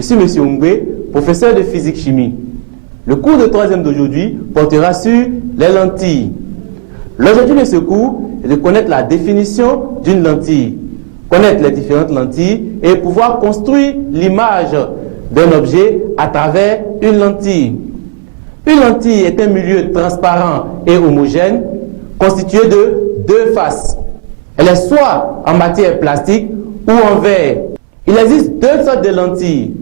Je suis M. Ongwe, professeur de physique-chimie. Le cours de 3e d'aujourd'hui portera sur les lentilles. L'objectif de ce cours est de connaître la définition d'une lentille, connaître les différentes lentilles et pouvoir construire l'image d'un objet à travers une lentille. Une lentille est un milieu transparent et homogène constitué de deux faces. Elle est soit en matière plastique ou en verre. Il existe deux sortes de lentilles.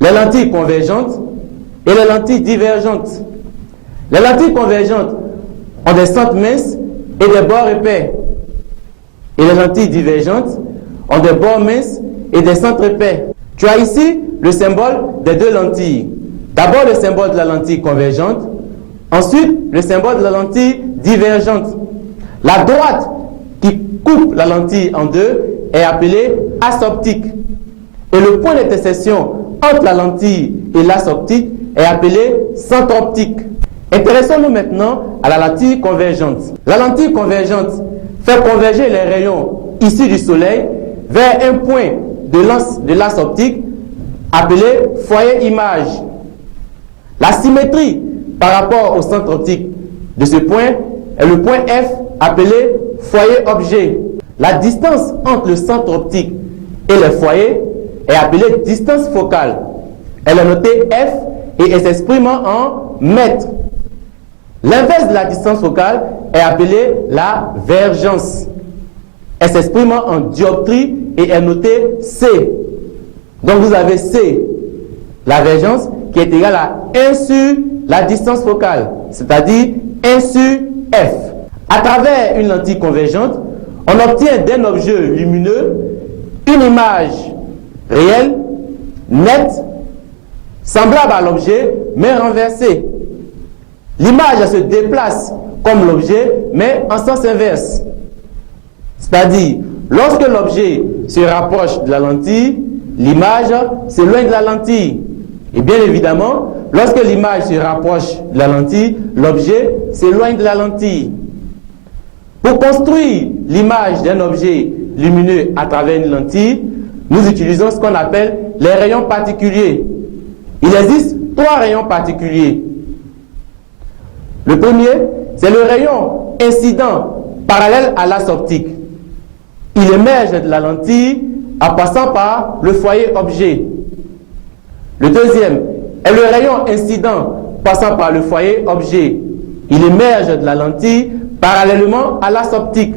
Les lentilles convergentes et les lentilles divergentes. Les lentilles convergentes ont des centres minces et des bords épais. Et les lentilles divergentes ont des bords minces et des centres épais. Tu as ici le symbole des deux lentilles. D'abord le symbole de la lentille convergente, ensuite le symbole de la lentille divergente. La droite qui coupe la lentille en deux est appelée axe optique. Et le point d'intersection entre la lentille et l'axe optique est appelé centre optique. Intéressons-nous maintenant à la lentille convergente. La lentille convergente fait converger les rayons issus du soleil vers un point de l'axe optique appelé foyer image. La symétrie par rapport au centre optique de ce point est le point F appelé foyer objet. La distance entre le centre optique et le foyer est appelée distance focale. Elle est notée F et elle s'exprime en mètres. L'inverse de la distance focale est appelée la vergence. Elle s'exprime en dioptrie et est notée C. Donc vous avez C, la vergence, qui est égale à 1 sur la distance focale, c'est-à-dire 1 sur F. À travers une lentille convergente, on obtient d'un objet lumineux une image réelle, nette, semblable à l'objet, mais renversée. L'image se déplace comme l'objet, mais en sens inverse. C'est-à-dire, lorsque l'objet se rapproche de la lentille, l'image s'éloigne de la lentille. Et bien évidemment, lorsque l'image se rapproche de la lentille, l'objet s'éloigne de la lentille. Pour construire l'image d'un objet lumineux à travers une lentille, nous utilisons ce qu'on appelle les rayons particuliers. Il existe 3 rayons particuliers. Le premier, c'est le rayon incident parallèle à l'axe optique. Il émerge de la lentille en passant par le foyer objet. Le deuxième est le rayon incident passant par le foyer objet. Il émerge de la lentille parallèlement à l'axe optique.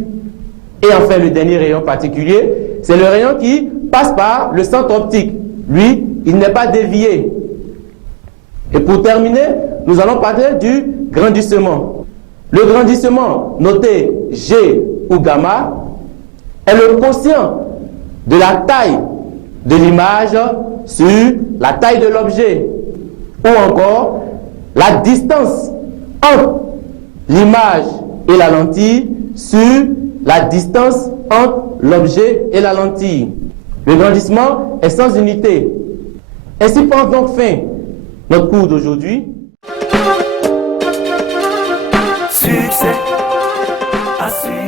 Et enfin, le dernier rayon particulier, c'est le rayon qui passe par le centre optique. Lui, il n'est pas dévié. Et pour terminer, nous allons parler du grandissement. Le grandissement, noté G ou gamma, est le quotient de la taille de l'image sur la taille de l'objet, ou encore la distance entre l'image et la lentille sur la distance entre l'objet et la lentille. Le grandissement est sans unité. Ainsi prend donc fin notre cours d'aujourd'hui. Succès, à suivre.